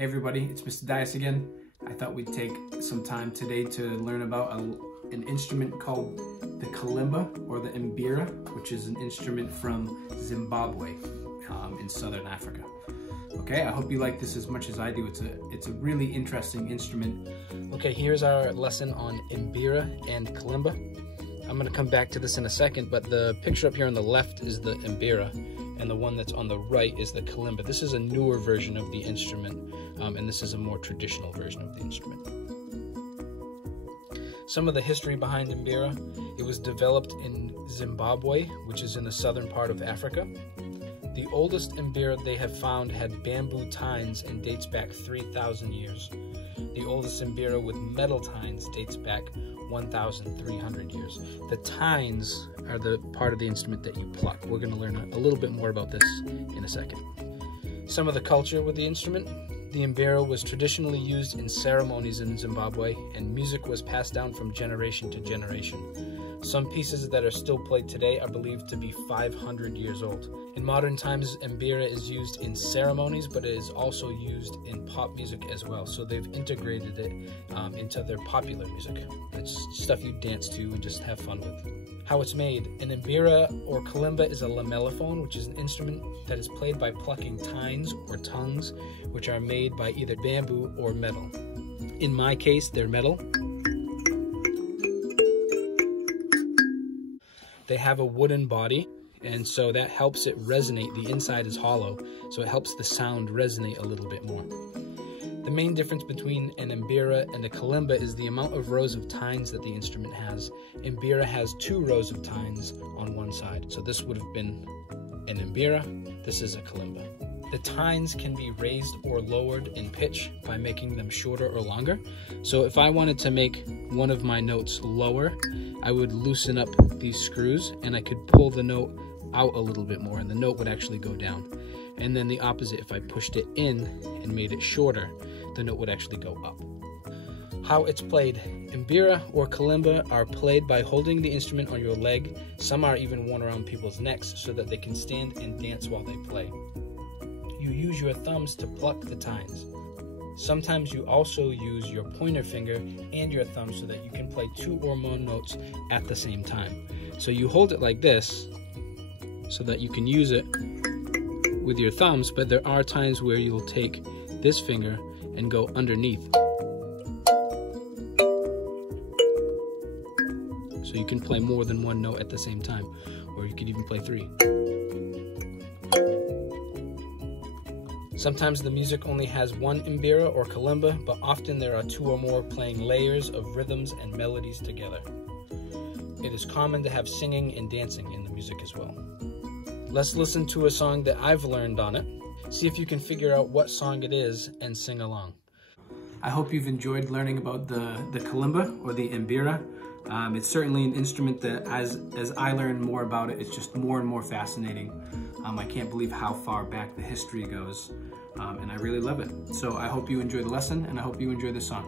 Hey everybody, it's Mr. Dias again. I thought we'd take some time today to learn about an instrument called the Kalimba or the Mbira, which is an instrument from Zimbabwe in southern Africa. Okay, I hope you like this as much as I do. It's a really interesting instrument. Okay, here's our lesson on Mbira and Kalimba. I'm going to come back to this in a second, but the picture up here on the left is the Mbira, and the one that's on the right is the Kalimba. This is a newer version of the instrument, and this is a more traditional version of the instrument. Some of the history behind Mbira: it was developed in Zimbabwe, which is in the southern part of Africa. The oldest Mbira they have found had bamboo tines and dates back 3,000 years. The oldest Mbira with metal tines dates back 1,300 years. The tines are the part of the instrument that you pluck. We're going to learn a little bit more about this in a second. Some of the culture with the instrument: the Mbira was traditionally used in ceremonies in Zimbabwe, and music was passed down from generation to generation. Some pieces that are still played today are believed to be 500 years old. In modern times, Mbira is used in ceremonies, but it is also used in pop music as well. So they've integrated it into their popular music. It's stuff you dance to and just have fun with. How it's made: an Mbira or Kalimba is a lamellophone, which is an instrument that is played by plucking tines or tongues, which are made by either bamboo or metal. In my case, they're metal. They have a wooden body, and so that helps it resonate. The inside is hollow, so it helps the sound resonate a little bit more. The main difference between an Mbira and a Kalimba is the amount of rows of tines that the instrument has. Mbira has 2 rows of tines on one side, so this would have been an Mbira, this is a Kalimba. The tines can be raised or lowered in pitch by making them shorter or longer. So if I wanted to make one of my notes lower, I would loosen up these screws and I could pull the note out a little bit more, and the note would actually go down. And then the opposite, if I pushed it in and made it shorter, the note would actually go up. How it's played: Mbira or Kalimba are played by holding the instrument on your leg. Some are even worn around people's necks so that they can stand and dance while they play. You use your thumbs to pluck the tines. Sometimes you also use your pointer finger and your thumb so that you can play 2 or more notes at the same time. So you hold it like this so that you can use it with your thumbs, but there are times where you'll take this finger and go underneath. So you can play more than 1 note at the same time, or you could even play 3. Sometimes the music only has 1 Mbira or Kalimba, but often there are 2 or more playing layers of rhythms and melodies together. It is common to have singing and dancing in the music as well. Let's listen to a song that I've learned on it. See if you can figure out what song it is and sing along. I hope you've enjoyed learning about the Kalimba or the Mbira. It's certainly an instrument that as I learn more about it, it's just more and more fascinating. I can't believe how far back the history goes, and I really love it. So I hope you enjoy the lesson, and I hope you enjoy the song.